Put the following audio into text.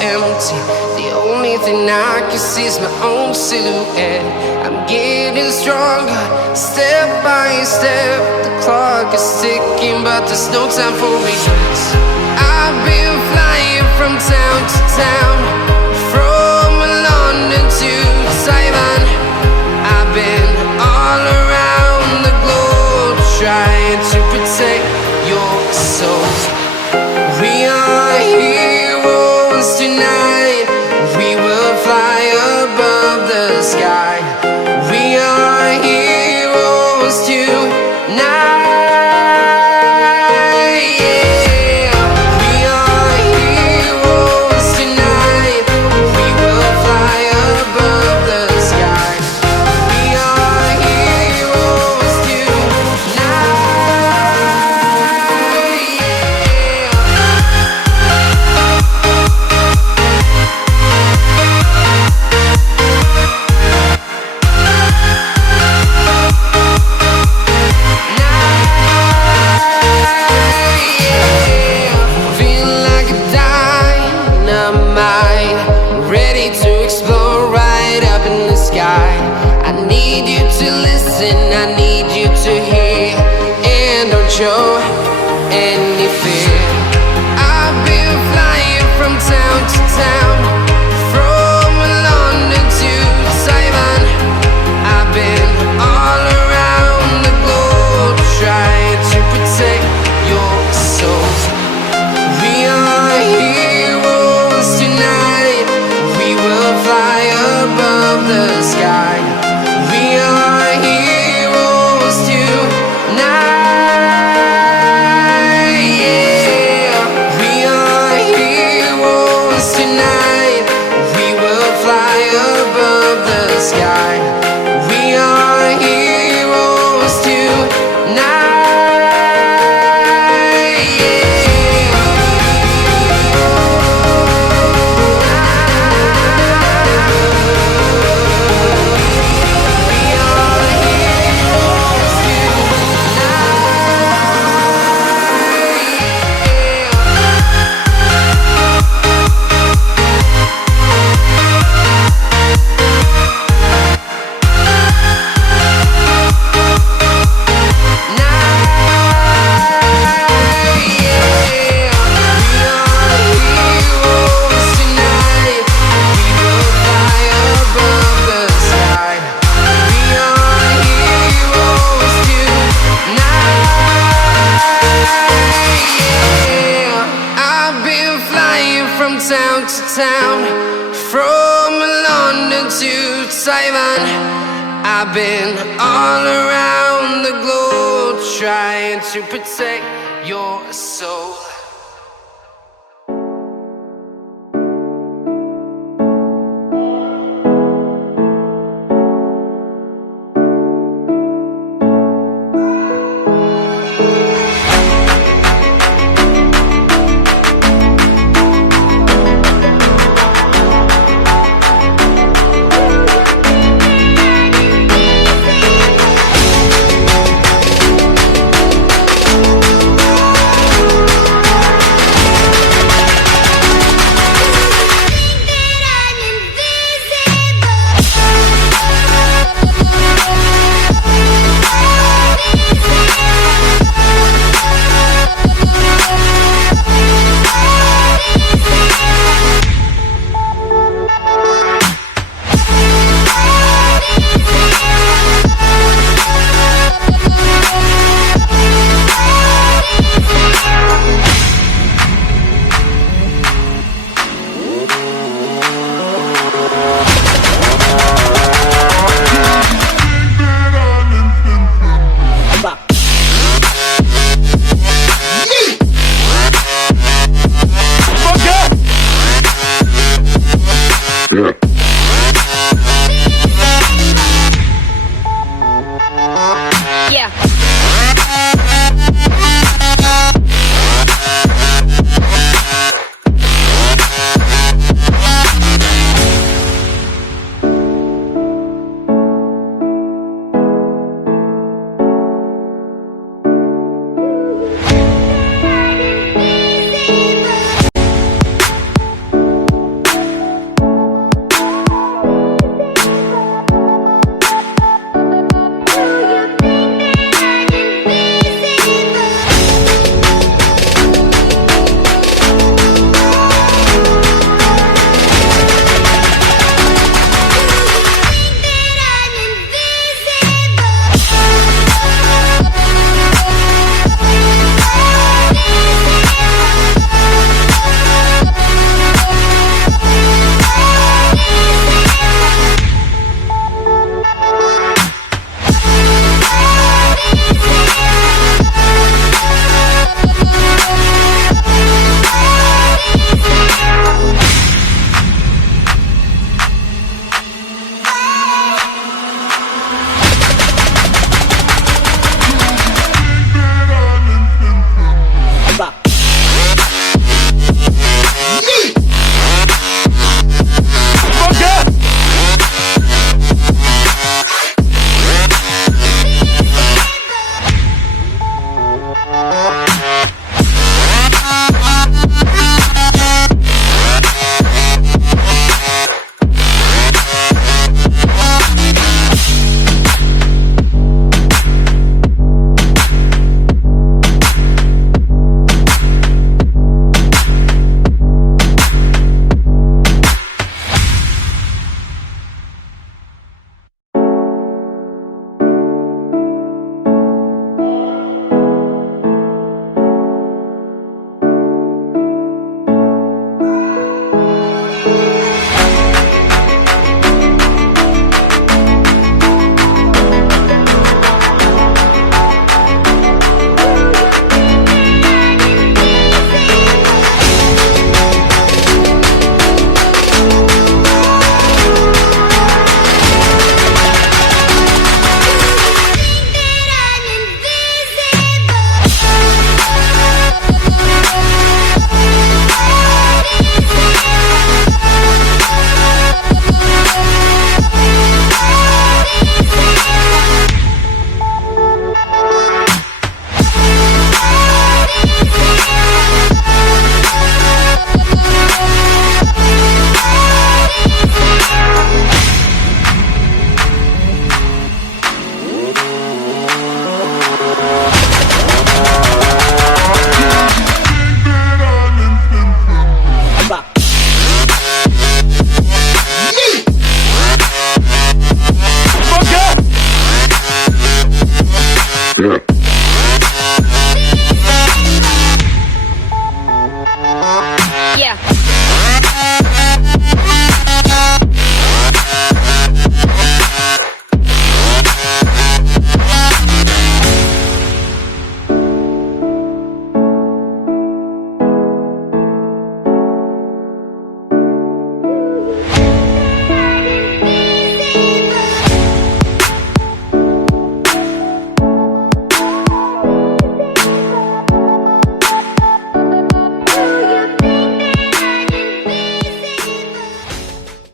empty. The only thing I can see is my own silhouette. I'm getting stronger, step by step. The clock is ticking, but there's no time for regrets. I've been flying from town to town, from London to Taiwan. I've been all around the globe, trying to protect your soul. We are heroes tonight. We will fly above the sky. We are heroes tonight. Yeah. We are heroes tonight. We will fly above the sky. We are heroes show any fear. I've been flying from town to town, from London to Taiwan. I've been all around the globe, trying to protect your soul. We are heroes tonight. We will fly above the sky. We are heroes tonight. Town to town, from London to Taiwan. I've been all around the globe, trying to protect your soul.